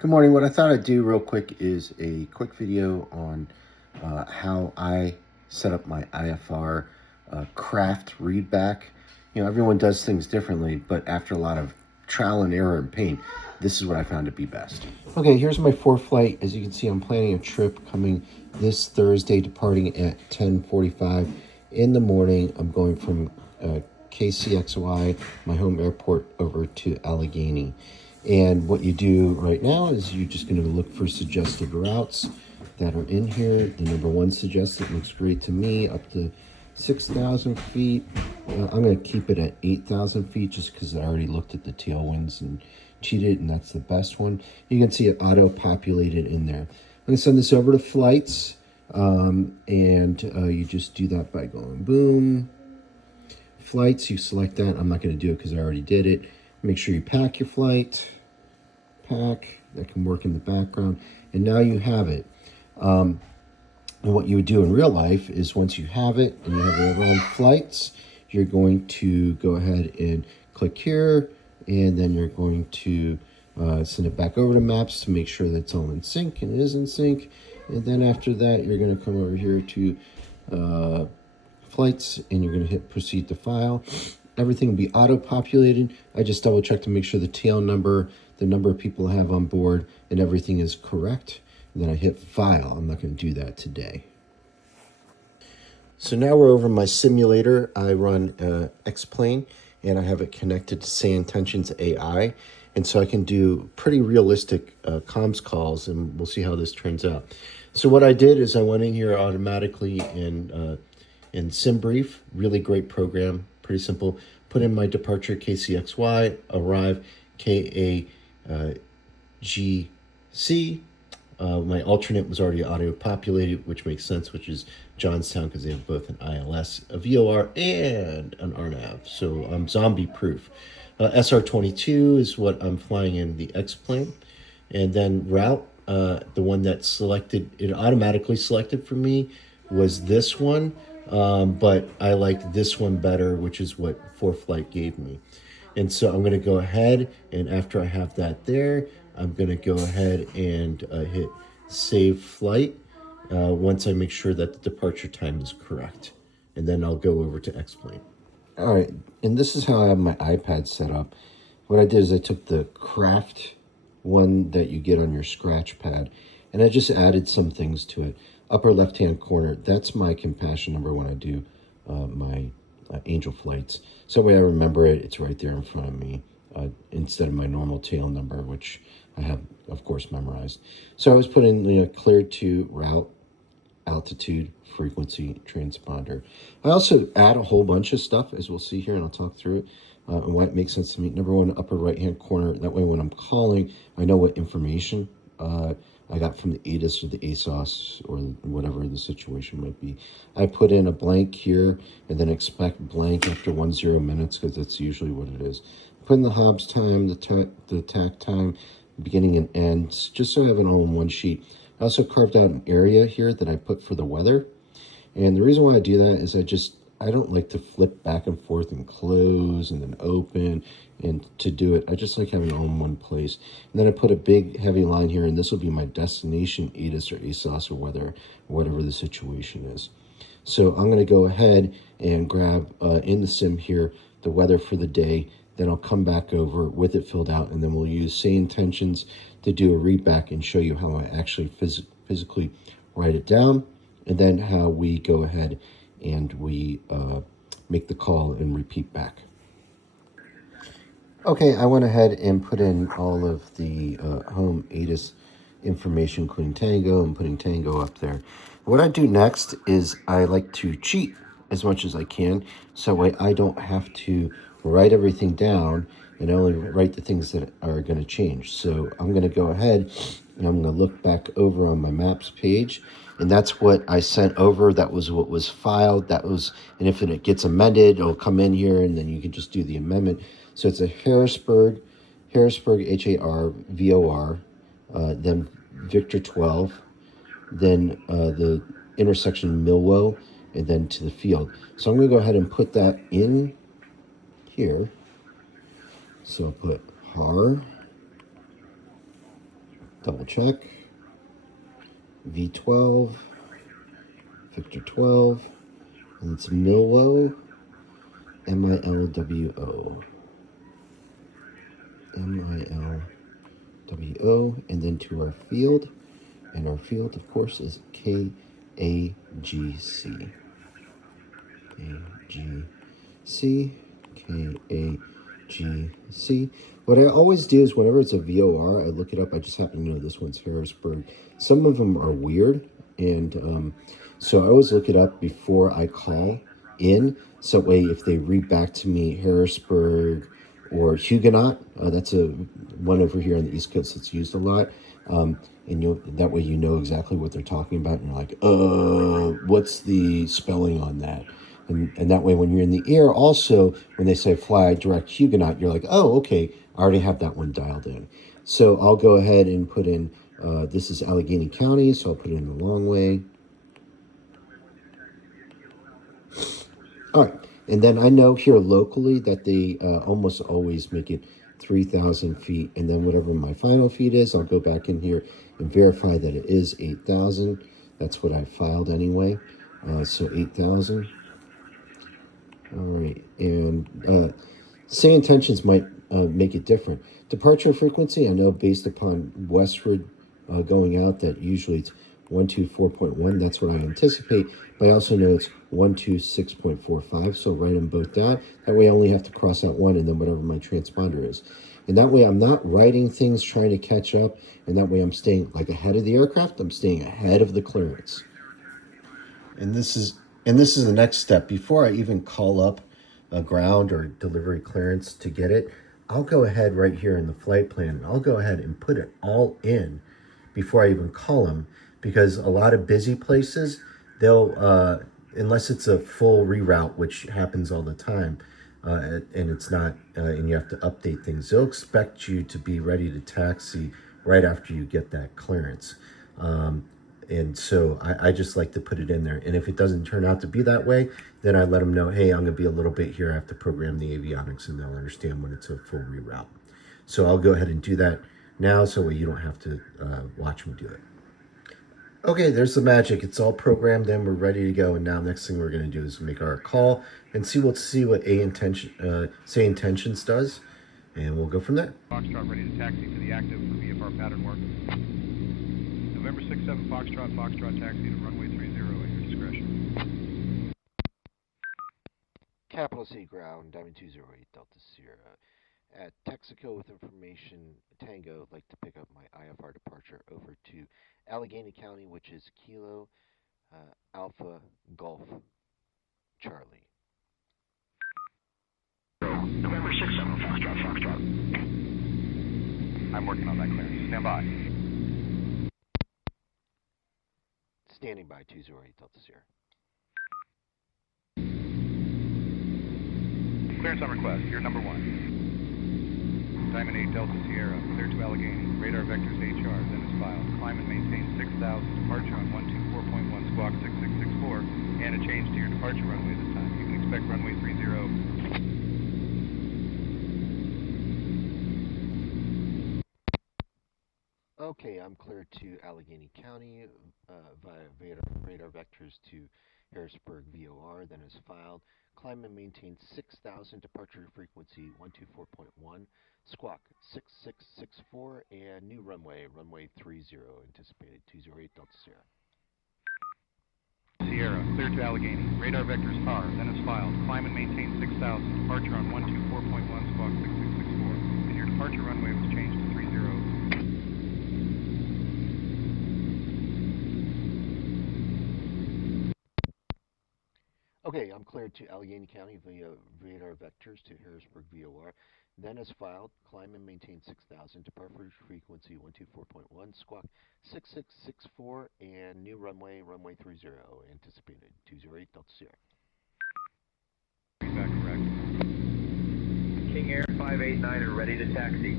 Good morning. What I thought I'd do real quick is a quick video on how I set up my IFR craft readback. You know, everyone does things differently, but after a lot of trial and error and pain, this is what I found to be best. Okay, here's my ForeFlight. As you can see, I'm planning a trip coming this Thursday, departing at 10:45 in the morning. I'm going from KCXY, my home airport, over to Allegheny. And what you do right now is you're just going to look for suggested routes that are in here. The number one suggested looks great to me, up to 6,000 feet. I'm going to keep it at 8,000 feet just because I already looked at the tailwinds and cheated, and that's the best one. You can see it auto-populated in there. I'm going to send this over to flights, and you just do that by going boom. Flights, you select that. I'm not going to do it because I already did it. Make sure you pack your flight. Pack, that can work in the background. And now you have it. And what you would do in real life is once you have it and you have it around flights, you're going to go ahead and click here. And then you're going to send it back over to Maps to make sure that it's all in sync, and it is in sync. And then after that, you're going to come over here to flights, and you're going to hit proceed to file. Everything will be auto-populated. I just double-check to make sure the tail number, the number of people I have on board, and everything is correct. And then I hit file. I'm not going to do that today. So now we're over my simulator. I run X-Plane, and I have it connected to Say Intentions AI. And so I can do pretty realistic comms calls, and we'll see how this turns out. So what I did is I went in here automatically in SimBrief. Really great program. Pretty simple. Put in my departure KCXY, arrive KAGC. My alternate was already auto-populated, which makes sense, which is Johnstown, because they have both an ILS, a VOR, and an RNAV. So I'm zombie-proof. SR-22 is what I'm flying in the X-plane. And then route, the one that selected, it automatically selected for me, was this one. But I like this one better, which is what ForeFlight gave me. And so I'm going to go ahead, and after I have that there, I'm going to go ahead and hit Save Flight once I make sure that the departure time is correct. And then I'll go over to X-Plane. All right, and this is how I have my iPad set up. What I did is I took the craft one that you get on your scratch pad, and I just added some things to it. Upper left-hand corner, that's my compassion number when I do my angel flights. So that way I remember it, it's right there in front of me, instead of my normal tail number, which I have, of course, memorized. So I was putting cleared to route, altitude, frequency, transponder. I also add a whole bunch of stuff, as we'll see here, and I'll talk through it, and why it makes sense to me. Number one, upper right-hand corner. That way when I'm calling, I know what information I got from the ATIS or the ASOS or whatever the situation might be. I put in a blank here and then expect blank after 10 minutes, because that's usually what it is. Put in the Hobbs time, the tack time, beginning and end, just so I have it all in one sheet. I also carved out an area here that I put for the weather. And the reason why I do that is I don't like to flip back and forth and close and then open and to do it. I just like having it all in one place. And then I put a big heavy line here, and this will be my destination ATIS or ASOS or weather, whatever the situation is. So I'm going to go ahead and grab in the sim here the weather for the day. Then I'll come back over with it filled out, and then we'll use Say Intentions to do a readback and show you how I actually physically write it down, and then how we go ahead and we make the call and repeat back. Okay, I went ahead and put in all of the home ATIS information, including Tango, and putting Tango up there. What I do next is I like to cheat as much as I can, so that way I don't have to write everything down and only write the things that are going to change. So I'm going to go ahead and I'm going to look back over on my maps page, and that's what I sent over. That was what was filed. That was, and if it gets amended, it'll come in here, and then you can just do the amendment. So it's a Harrisburg, HARVOR, then Victor 12, then the intersection Millwell, and then to the field. So I'm going to go ahead and put that in here. So I'll put HAR Double check. V12, Victor 12, and it's Milwo, Milwo, Milwo, and then to our field, and our field, of course, is KAGC. AGC, KAGC. What I always do is whenever it's a VOR, I look it up. I just happen to know this one's Harrisburg. Some of them are weird, and so I always look it up before I call in. So that way, if they read back to me Harrisburg or Huguenot, that's a one over here on the East Coast that's used a lot. And that way you know exactly what they're talking about, and you're like, what's the spelling on that? And that way, when you're in the air, also, when they say fly direct Huguenot, you're like, oh, okay, I already have that one dialed in. So I'll go ahead and put in, this is Allegheny County, so I'll put it in the long way. All right, and then I know here locally that they almost always make it 3,000 feet, and then whatever my final feet is, I'll go back in here and verify that it is 8,000. That's what I filed anyway, so 8,000. All right, and say intentions might make it different. Departure frequency, I know based upon westward going out that usually it's 124.1. That's what I anticipate, but I also know it's 126.45. So write them both down. That way I only have to cross out one and then whatever my transponder is. And that way I'm not writing things trying to catch up, and that way I'm staying like ahead of the aircraft. I'm staying ahead of the clearance. And this is the next step. Before I even call up a ground or delivery clearance to get it, I'll go ahead right here in the flight plan, and I'll go ahead and put it all in before I even call them, because a lot of busy places, they'll unless it's a full reroute, which happens all the time, and it's not, and you have to update things, they'll expect you to be ready to taxi right after you get that clearance. And so I just like to put it in there. And if it doesn't turn out to be that way, then I let them know, hey, I'm going to be a little bit here. I have to program the avionics, and they'll understand when it's a full reroute. So I'll go ahead and do that now, so you don't have to watch me do it. Okay, there's the magic. It's all programmed in. We're ready to go. And now next thing we're going to do is make our call and see what say intentions does. And we'll go from there. Foxtrot ready to taxi for the active for VFR pattern work. November 67 Foxtrot, Foxtrot taxi to runway 30 at your discretion. Capital C ground, Diamond 208 Delta Sierra. At Texaco with information, Tango, I'd like to pick up my IFR departure over to Allegheny County, which is Kilo Alpha Golf Charlie. November 67 Foxtrot, Foxtrot. I'm working on that clearance. Stand by. Standing by 208 Delta Sierra. Clearance on request. You're number one. Diamond 8 Delta Sierra, clear to Allegheny. Radar vectors HR, then is filed. Climb and maintain 6,000. Departure on 124.1 squawk 6664. And a change to your departure runway this time. You can expect runway 30. Okay, I'm clear to Allegheny County via radar vectors to Harrisburg VOR, then is filed. Climb and maintain 6,000, departure frequency 124.1, squawk 6664, and new runway 30, anticipated 208 Delta Sierra. Sierra, clear to Allegheny. Radar vectors are, then is filed. Climb and maintain 6,000, departure on 124.1 squawk 6664, and your departure runway was changed to 30. Okay, I'm cleared to Allegheny County via radar vectors to Harrisburg VOR. Then as filed, climb and maintain 6,000, departure frequency 124.1, squawk 6664, and new runway 30, anticipated 208 Delta Sierra. Is that correct? King Air 589 are ready to taxi.